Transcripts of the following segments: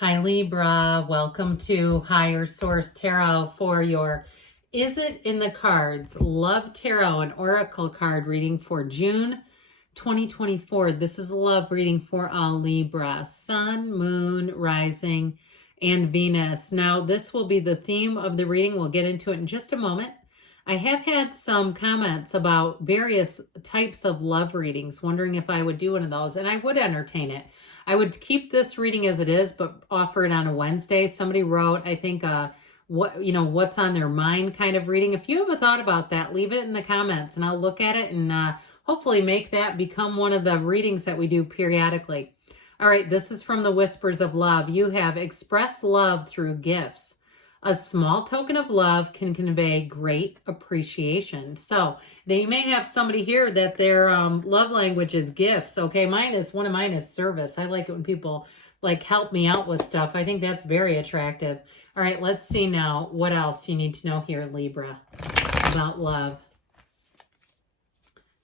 Hi Libra, welcome to Higher Source Tarot for your Is It in the Cards Love Tarot and Oracle card reading for June 2024. This is a love reading for all Libra, Sun, Moon, Rising, and Venus. Now this will be the theme of the reading. We'll get into it in just a moment. I have had some comments about various types of love readings, wondering if I would do one of those, and I would entertain it. I would keep this reading as it is, but offer it on a Wednesday. Somebody wrote, I think, what's on their mind kind of reading. If you have a thought about that, leave it in the comments, and I'll look at it and hopefully make that become one of the readings that we do periodically. All right, this is from the Whispers of Love. You have expressed love through gifts. A small token of love can convey great appreciation. So they may have somebody here that their love language is gifts. Okay, one of mine is service. I like it when people like help me out with stuff. I think that's very attractive. All right, let's see now what else you need to know here, Libra, about love.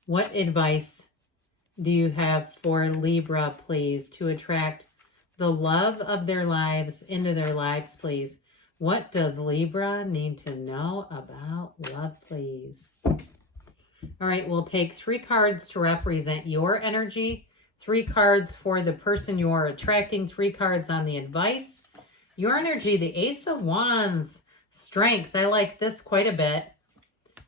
What advice do you have for Libra, please, to attract the love of their lives into their lives, please? What does Libra need to know about love, please? All right, we'll take 3 cards to represent your energy, 3 cards for the person you are attracting, 3 cards on the advice. Your energy, the Ace of Wands, strength. I like this quite a bit.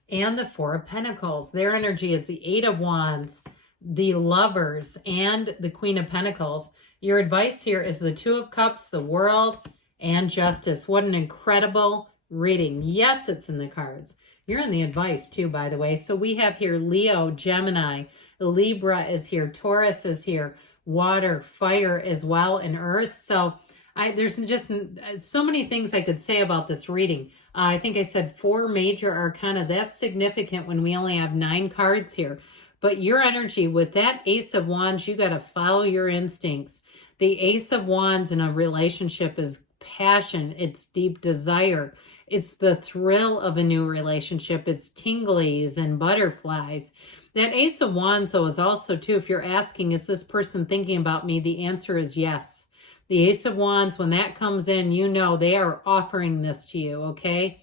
And the 4 of Pentacles. Their energy is the 8 of Wands, the Lovers, and the Queen of Pentacles. Your advice here is the 2 of Cups, the World, and Justice. What an incredible reading. Yes, it's in the cards. You're in the advice too, by the way. So we have here Leo, Gemini, Libra is here, Taurus is here, water, fire as well, and earth. So there's just so many things I could say about this reading. I think I said 4 major arcana. That's significant when we only have 9 cards here. But your energy with that Ace of Wands, you got to follow your instincts. The Ace of Wands in a relationship is passion, it's deep desire, it's the thrill of a new relationship, it's tinglies and butterflies. That Ace of Wands, though, is also, too, if you're asking, is this person thinking about me? The answer is yes. The Ace of Wands, when that comes in, you know they are offering this to you, okay?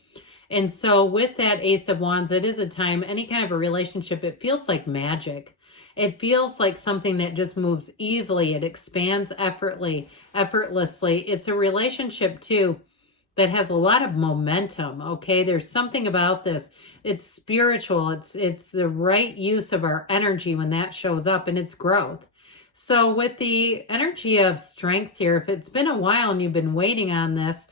And so with that Ace of Wands, it is a time, any kind of a relationship, it feels like magic. It feels like something that just moves easily. It expands effortlessly. It's a relationship, too, that has a lot of momentum, okay? There's something about this. It's spiritual. It's the right use of our energy when that shows up, and it's growth. So with the energy of strength here, if it's been a while and you've been waiting on this,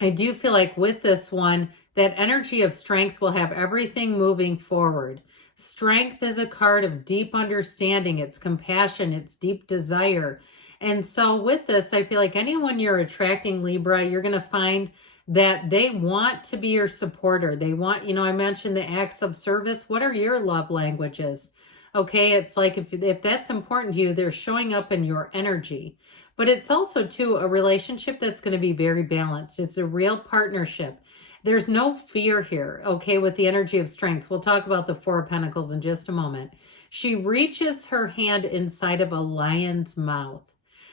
I do feel like with this one, that energy of strength will have everything moving forward. Strength is a card of deep understanding. It's compassion. It's deep desire. And so with this, I feel like anyone you're attracting, Libra, you're going to find that they want to be your supporter. They want, I mentioned the acts of service. What are your love languages? Okay, it's like if that's important to you, they're showing up in your energy. But it's also, too, a relationship that's going to be very balanced. It's a real partnership. There's no fear here, okay, with the energy of strength. We'll talk about the 4 of Pentacles in just a moment. She reaches her hand inside of a lion's mouth.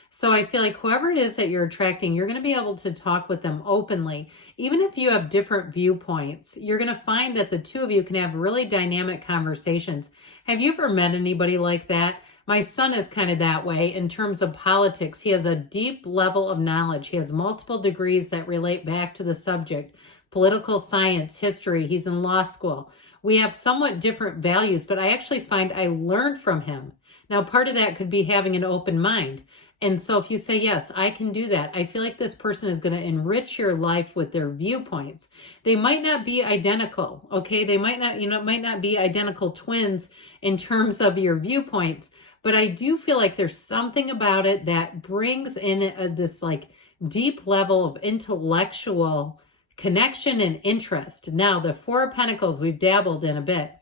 So I feel like whoever it is that you're attracting, you're going to be able to talk with them openly. Even if you have different viewpoints, you're going to find that the 2 of you can have really dynamic conversations. Have you ever met anybody like that? My son is kind of that way in terms of politics. He has a deep level of knowledge. He has multiple degrees that relate back to the subject. Political science, history. He's in law school. We have somewhat different values, but I actually find I learn from him. Now, part of that could be having an open mind. And so if you say, yes, I can do that, I feel like this person is going to enrich your life with their viewpoints. They might not be identical, okay? They might not be identical twins in terms of your viewpoints, but I do feel like there's something about it that brings in this like deep level of intellectual connection and interest. Now, the 4 of Pentacles, we've dabbled in a bit.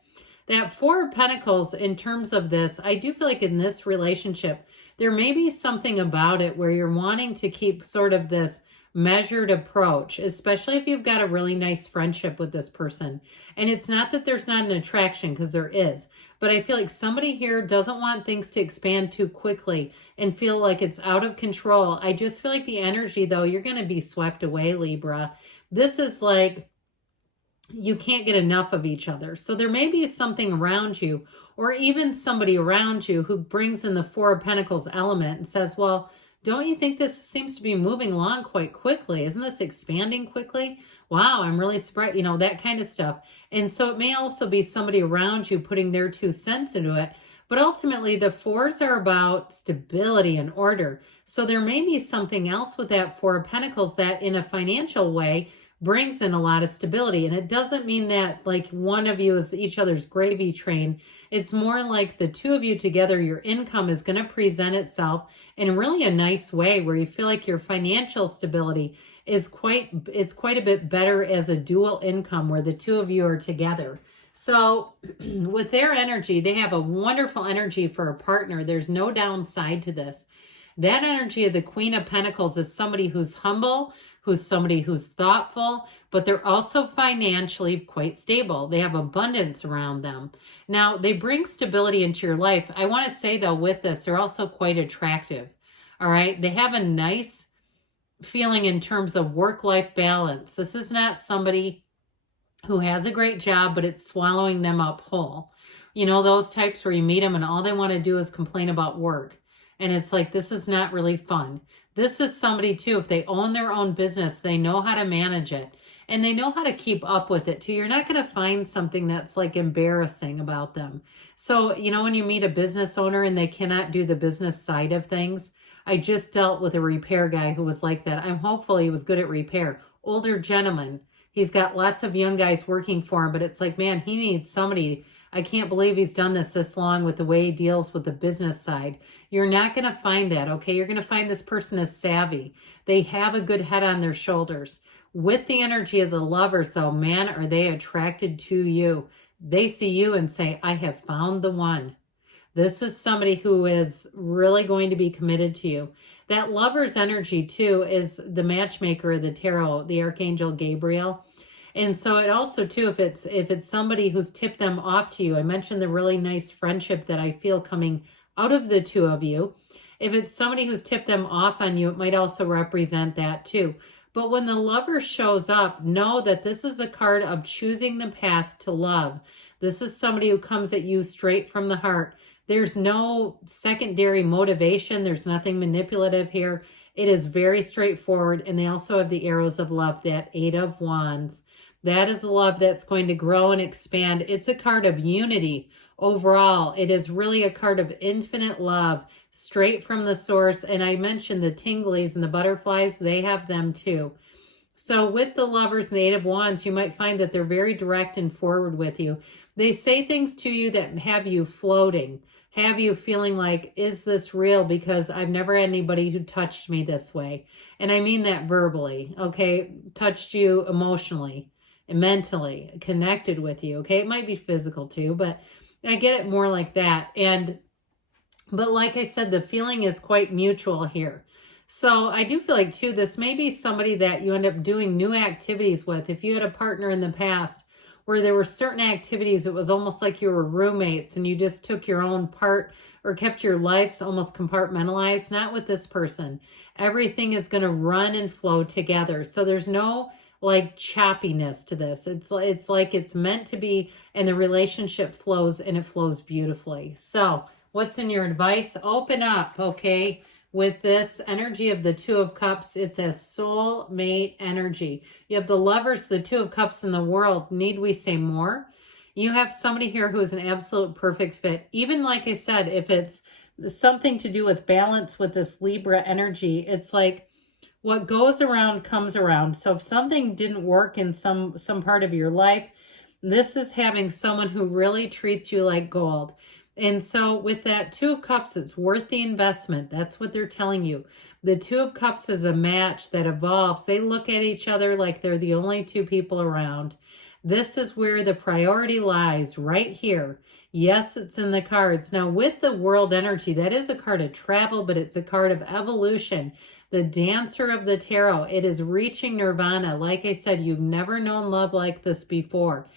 That 4 of Pentacles, in terms of this, I do feel like in this relationship, there may be something about it where you're wanting to keep sort of this measured approach, especially if you've got a really nice friendship with this person. And it's not that there's not an attraction, because there is, but I feel like somebody here doesn't want things to expand too quickly and feel like it's out of control. I just feel like the energy, though, you're going to be swept away, Libra. This is like you can't get enough of each other. So there may be something around you, or even somebody around you who brings in the Four of Pentacles element and says, well, don't you think this seems to be moving along quite quickly? Isn't this expanding quickly? Wow, I'm really surprised, you know, that kind of stuff. And so it may also be somebody around you putting their 2 cents into it. But ultimately, the fours are about stability and order. So there may be something else with that Four of Pentacles that in a financial way brings in a lot of stability. And it doesn't mean that like one of you is each other's gravy train. It's more like the 2 of you together, your income is going to present itself in really a nice way where you feel like your financial stability is quite a bit better as a dual income where the 2 of you are together. So with their energy, they have a wonderful energy for a partner. There's no downside to this. That energy of the Queen of Pentacles is somebody who's humble, who's somebody who's thoughtful, but they're also financially quite stable. They have abundance around them. Now, they bring stability into your life. I want to say, though, with this, they're also quite attractive. All right? They have a nice feeling in terms of work-life balance. This is not somebody who has a great job, but it's swallowing them up whole. You know, those types where you meet them and all they want to do is complain about work. And it's like, this is not really fun. This is somebody too, if they own their own business, they know how to manage it and they know how to keep up with it too. You're not going to find something that's like embarrassing about them. So, you know, when you meet a business owner and they cannot do the business side of things, I just dealt with a repair guy who was like that. I'm hopeful he was good at repair. Older gentleman. He's got lots of young guys working for him, but it's like, man, he needs somebody. I can't believe he's done this long with the way he deals with the business side. You're not going to find that, okay? You're going to find this person is savvy. They have a good head on their shoulders. With the energy of the Lovers, though, man, are they attracted to you. They see you and say, I have found the one. This is somebody who is really going to be committed to you. That Lover's energy, too, is the matchmaker of the tarot, the Archangel Gabriel. And so it also, too, if it's somebody who's tipped them off to you, I mentioned the really nice friendship that I feel coming out of the 2 of you. If it's somebody who's tipped them off on you, it might also represent that, too. But when the Lover shows up, know that this is a card of choosing the path to love. This is somebody who comes at you straight from the heart. There's no secondary motivation. There's nothing manipulative here. It is very straightforward. And they also have the arrows of love, that 8 of Wands. That is a love that's going to grow and expand. It's a card of unity overall. It is really a card of infinite love, straight from the source. And I mentioned the tinglies and the butterflies. They have them too. So with the Lovers and the 8 of Wands, you might find that they're very direct and forward with you. They say things to you that have you floating, have you feeling like, is this real? Because I've never had anybody who touched me this way. And I mean that verbally, okay? Touched you emotionally and mentally, connected with you, okay? It might be physical too, but I get it more like that. But like I said, the feeling is quite mutual here. So I do feel like too, this may be somebody that you end up doing new activities with. If you had a partner in the past where there were certain activities, it was almost like you were roommates and you just took your own part or kept your lives almost compartmentalized. Not with this person. Everything is going to run and flow together. So there's no like choppiness to this. It's like it's meant to be, and the relationship flows and it flows beautifully. So what's in your advice? Open up, okay? With this energy of the 2 of Cups, it's a soulmate energy. You have the Lovers, the 2 of Cups in the world. Need we say more? You have somebody here who is an absolute perfect fit. Even like I said, if it's something to do with balance with this Libra energy, it's like what goes around comes around. So if something didn't work in some part of your life, this is having someone who really treats you like gold. And so with that 2 of Cups, it's worth the investment. That's what they're telling you. The 2 of Cups is a match that evolves. They look at each other like they're the only 2 people around. This is where the priority lies, right here. Yes, it's in the cards. Now, with the world energy, that is a card of travel, but it's a card of evolution. The dancer of the tarot, it is reaching nirvana. Like I said, you've never known love like this before.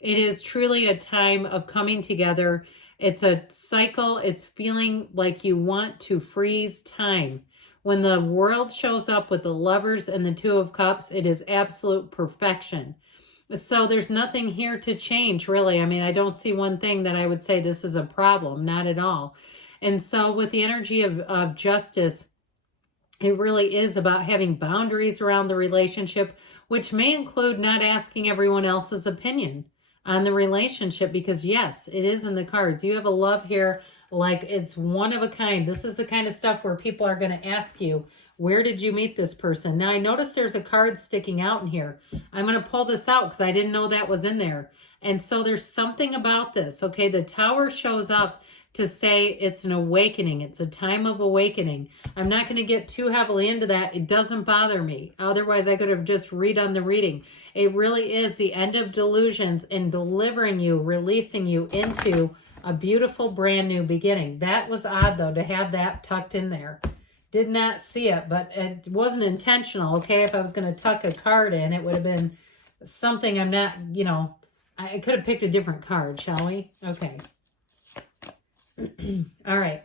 It is truly a time of coming together. It's a cycle. It's feeling like you want to freeze time. When the world shows up with the Lovers and the Two of Cups, it is absolute perfection. So there's nothing here to change, really. I mean, I don't see one thing that I would say this is a problem, not at all. And so with the energy of justice, it really is about having boundaries around the relationship, which may include not asking everyone else's opinion on the relationship, because yes, it is in the cards. You have a love here like it's one of a kind. This is the kind of stuff where people are going to ask you, where did you meet this person? Now, I notice there's a card sticking out in here. I'm going to pull this out because I didn't know that was in there. And so there's something about this. Okay, the Tower shows up to say it's an awakening. It's a time of awakening. I'm not going to get too heavily into that. It doesn't bother me. Otherwise, I could have just redone the reading. It really is the end of delusions and delivering you, releasing you into a beautiful brand new beginning. That was odd, though, to have that tucked in there. Did not see it, but it wasn't intentional, okay? If I was going to tuck a card in, it would have been something I'm not, you know, I could have picked a different card, shall we? Okay. All right.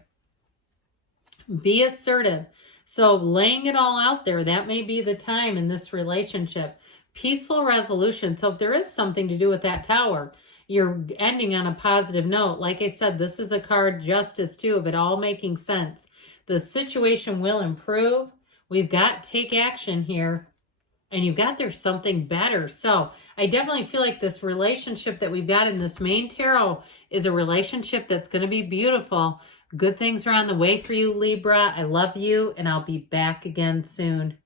Be assertive. So laying it all out there, that may be the time in this relationship. Peaceful resolution. So if there is something to do with that Tower, you're ending on a positive note. Like I said, this is a card, justice too, of it all making sense. The situation will improve. We've got take action here. And you've got there's something better. So I definitely feel like this relationship that we've got in this main tarot is a relationship that's going to be beautiful. Good things are on the way for you, Libra. I love you, and I'll be back again soon.